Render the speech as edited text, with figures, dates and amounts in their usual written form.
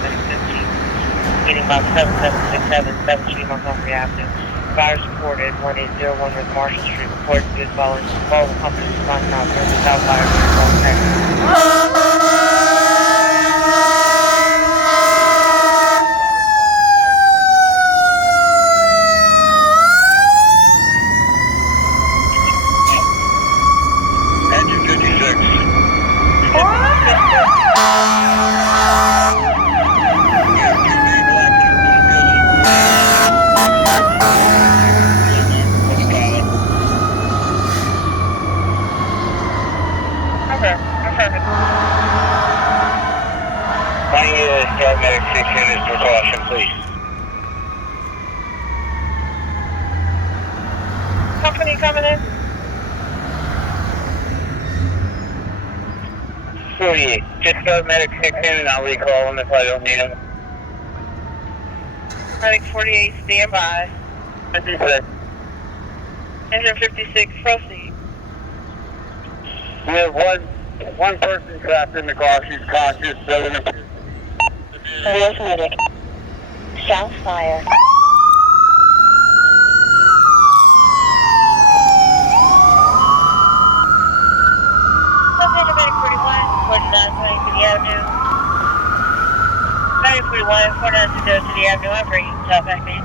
15, beginning about 7767, 7th Street, Montgomery Avenue. Fires reported 1801 North Marshall Street. Reported to be following multiple companies responding out there without fire contact. Medic 6 units to caution, please. Company coming in? 48. Just start Medic 6 in and I'll recall him if I don't need him. Medic 48, stand by. 56. Engine 56, proceed. We have one person trapped in the car. She's conscious, doesn't appear. Yes, medic. South fire. Medic 41, 4920 City Avenue. Medic 41, 4920 City Avenue. I'm bringing South back in.